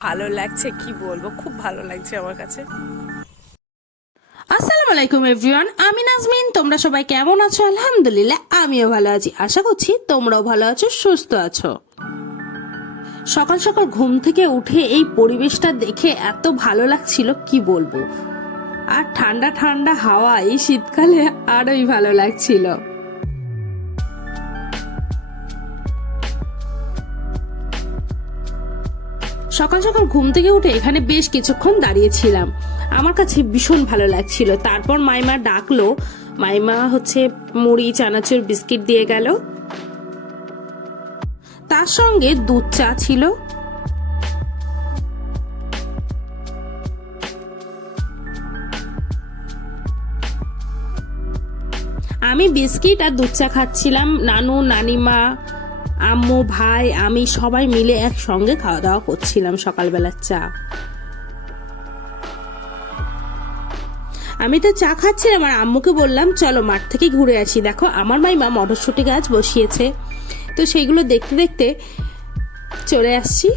ভালো লাগছে, কি বলবো, খুব ভালো লাগছে আমার কাছে। আসসালামু আলাইকুম এভরিওয়ান, আমি নাজমিন। তোমরা সবাই কেমন আছো? আলহামদুলিল্লাহ আমিও ভালো আছি। আশা করছি তোমরাও ভালো আছো, সুস্থ আছো। সকাল সকাল ঘুম থেকে উঠে এই পরিবেশটা দেখে এত ভালো লাগছিল কি বলবো। আর ঠান্ডা ঠান্ডা হাওয়া এই শীতকালে আরোই ভালো লাগছিল। সকাল সকাল ঘুম থেকে উঠে এখানে বেশ কিছুক্ষণ দাঁড়িয়েছিলাম, আমার কাছে ভীষণ ভালো লাগছিল। তারপর মাইমা ডাকলো, মাইমা হচ্ছে মুড়ি চানাচুর বিস্কিট দিয়ে গেল, তার সঙ্গে দুধ চা ছিল। আমি বিস্কিট আর দুধ চা খাচ্ছিলাম। নানু নানিমা আম্মু ভাই আমি সবাই মিলে একসঙ্গে খাওয়া দাওয়া করছিলাম সকালবেলার চা। আমি তো চা খাচ্ছিলাম আর আম্মুকে বললাম চলো মাঠ থেকে ঘুরে আসি। দেখো আমার মাইমা মটরশুঁটি গাছ বসিয়েছে, তো সেইগুলো দেখতে দেখতে চলে আসছি।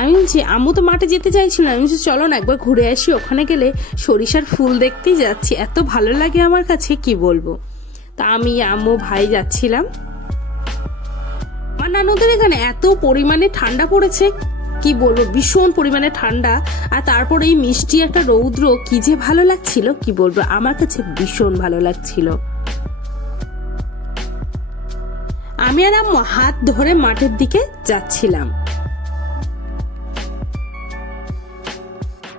আমি বলছি আম্মু তো মাঠে যেতে চাইছিল, আমি বলছি চলো না একবার ঘুরে আসি, ওখানে গেলে সরিষার ফুল দেখতেই যাচ্ছি, এত ভালো লাগে আমার কাছে কি বলবো। তা আমি আম্মু ভাই যাচ্ছিলাম। আমার নানুদের এখানে এত পরিমাণে ঠান্ডা পড়েছে কি বলবো, ভীষণ পরিমাণে ঠান্ডা। আর তারপর এই মিষ্টি একটা রৌদ্র, কি যে ভালো লাগছিল কি বলবো, আমার কাছে ভীষণ ভালো লাগছিল। আমি আর আম্মু হাত ধরে মাঠের দিকে যাচ্ছিলাম।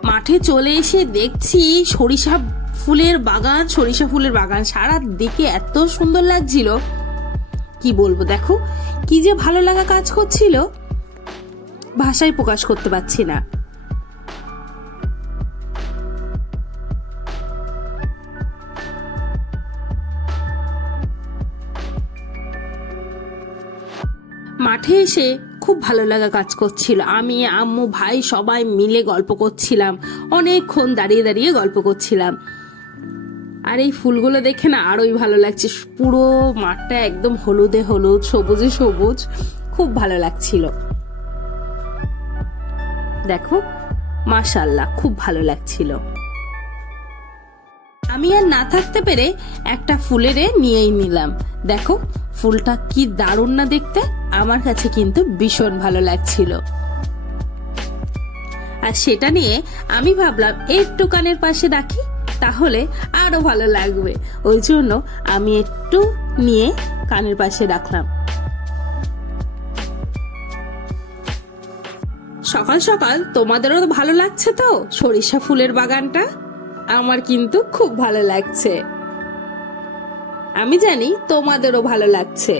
মাঠে চলে এসে দেখছি সরিষা ফুলের বাগান সারা দিকে এত সুন্দর লাগছিল কি বলবো। দেখো কি যে ভালো লাগা কাজ করছিল, ভাষায় প্রকাশ করতে পারছি না। মাঠে এসে খুব ভালো লাগা কাজ করছিল। আমি আম্মু ভাই সবাই মিলে গল্প করছিলাম, অনেকক্ষণ দাঁড়িয়ে দাঁড়িয়ে গল্প করছিলাম। আর এই ফুলগুলো দেখে না আরোই ভালো লাগছে, পুরো মাঠটা একদম হলুদে হলুদ সবুজে সবুজ, খুব ভালো লাগছিল। দেখো মাশাআল্লাহ খুব ভালো লাগছিল। আমি আর না থাকতে পেরে একটা ফুলের নিয়েই নিলাম। দেখো ফুলটা কি দারুণ না দেখতে, আমার কাছে কিন্তু ভীষণ ভালো লাগছিল। আর সেটা নিয়ে আমি ভাবলাম একটু কানের পাশে রাখি, তাহলে আরো ভালো লাগবে। ওই জন্য আমি একটু নিয়ে কানের পাশে রাখলাম। সকাল সকাল তোমাদেরও ভালো লাগছে তো সরিষা ফুলের বাগানটা? আমার কিন্তু খুব ভালো লাগছে, আমি জানি তোমাদেরও ভালো লাগছে।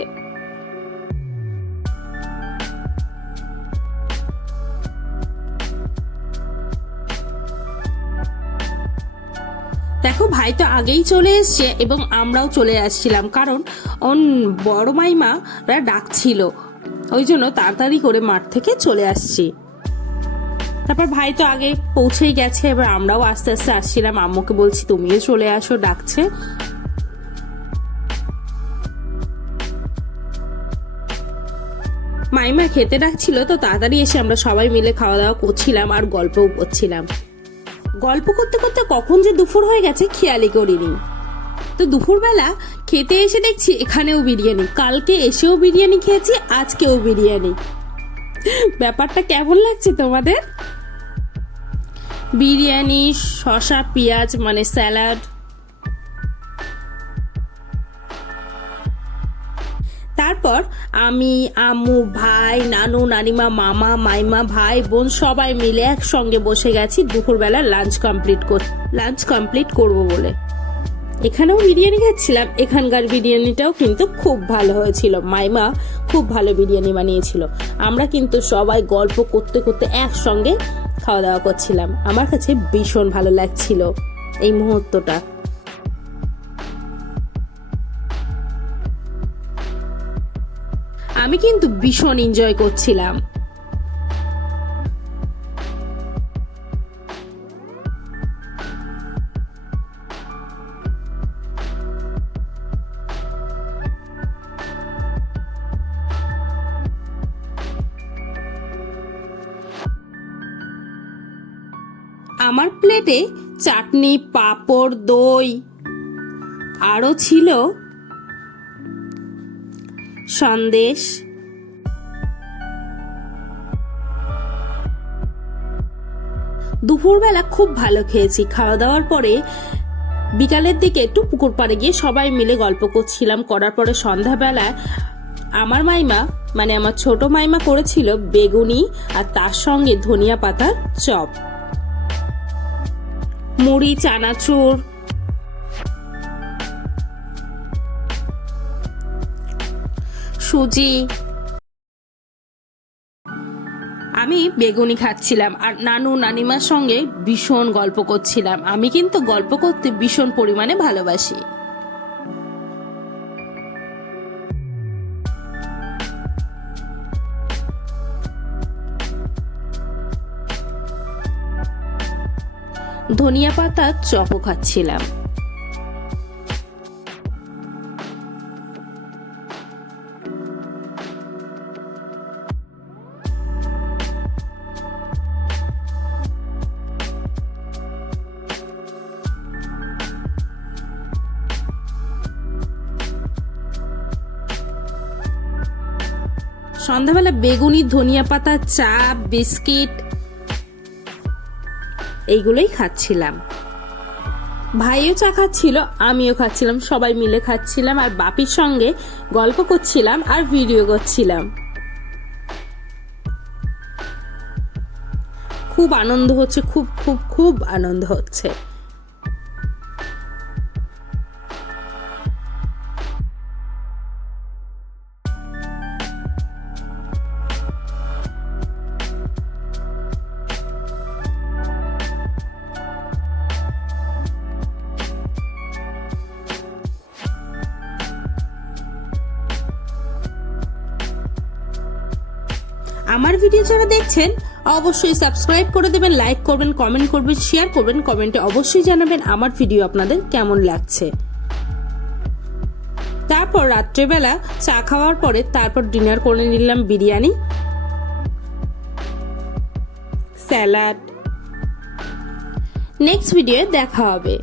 দেখো ভাই তো আগেই চলে এসছে এবং আমরাও চলে আসছিলাম, কারণ বড় মাইমারা ডাকছিল, ওই জন্য তাড়াতাড়ি করে মাঠ থেকে চলে আসছি। তারপর ভাই তো আগে পৌঁছেই গেছে, এবার আমরাও আস্তে আস্তে আসছিলাম। আম্মুকে বলছি তুমিও চলে আসো, ডাকছে। মাইমা খেতে ডাকছিল, তো তাড়াতাড়ি এসে আমরা সবাই মিলে খাওয়া দাওয়া করছিলাম আর গল্পও করছিলাম। গল্প করতে করতে কখন যে দুপুর হয়ে গেছে খেয়ালই করিনি। তো দুপুরবেলা খেতে এসে দেখছি এখানেও বিরিয়ানি, কালকে এসেও বিরিয়ানি খেয়েছি, আজকেও বিরিয়ানি। ব্যাপারটা কেমন লাগছে তোমাদের? বিরিয়ানি, শসা পেঁয়াজ মানে স্যালাড। তারপর আমি আম্মু ভাই নানু নানিমা মামা মাইমা ভাই বোন সবাই মিলে একসঙ্গে বসে গেছি দুপুরবেলা লাঞ্চ কমপ্লিট করব বলে। এখানেও বিরিয়ানি খাচ্ছিলাম, এখানকার বিরিয়ানিটাও কিন্তু খুব ভালো হয়েছিল, মাইমা খুব ভালো বিরিয়ানি বানিয়েছিল। আমরা কিন্তু সবাই গল্প করতে করতে একসঙ্গে খাওয়া দাওয়া করছিলাম, আমার কাছে ভীষণ ভালো লাগছিল এই মুহূর্তটা। আমি কিন্তু ভীষণ এনজয় করছিলাম। আমার প্লেটে চাটনি, পাঁপড়, দই, আরও ছিল সন্দেশ। দুপুরবেলা খুব ভালো খেয়েছি। খাওয়া দাওয়ার পরে বিকালের দিকে একটু পুকুর পাড়ে গিয়ে সবাই মিলে গল্প করছিলাম। করার পরে সন্ধ্যাবেলায় আমার মাইমা মানে আমার ছোট মাইমা করেছিল বেগুনি আর তার সঙ্গে ধনিয়া পাতার চপ, মুড়ি, চানাচুর, সুজি। আমি বেগুনি খাচ্ছিলাম আর নানু নানিমার সঙ্গে ভীষণ গল্প করছিলাম। আমি কিন্তু গল্প করতে ভীষণ পরিমাণে ভালোবাসি। ধনিয়া পাতার চপও খাচ্ছিলাম। সন্ধ্যাবেলা বেগুনি, ধনিয়া পাতা, চা, বিস্কিট এইগুলোই খাচ্ছিলাম। ভাইও চা খাচ্ছিল, আমিও খাচ্ছিলাম, সবাই মিলে খাচ্ছিলাম আর বাপির সঙ্গে গল্প করছিলাম আর ভিডিও করছিলাম। খুব আনন্দ হচ্ছে, খুব খুব খুব আনন্দ হচ্ছে। আমার ভিডিও যারা দেখছেন অবশ্যই সাবস্ক্রাইব করে দেবেন, লাইক করবেন, কমেন্ট করবেন, শেয়ার করবেন। কমেন্টে অবশ্যই জানাবেন আমার ভিডিও আপনাদের কেমন লাগছে। তারপর রাত্রেবেলা চা খাওয়ার পরে তারপর ডিনার করে নিলাম বিরিয়ানি, স্যালাড। নেক্সট ভিডিওয়ে দেখা হবে।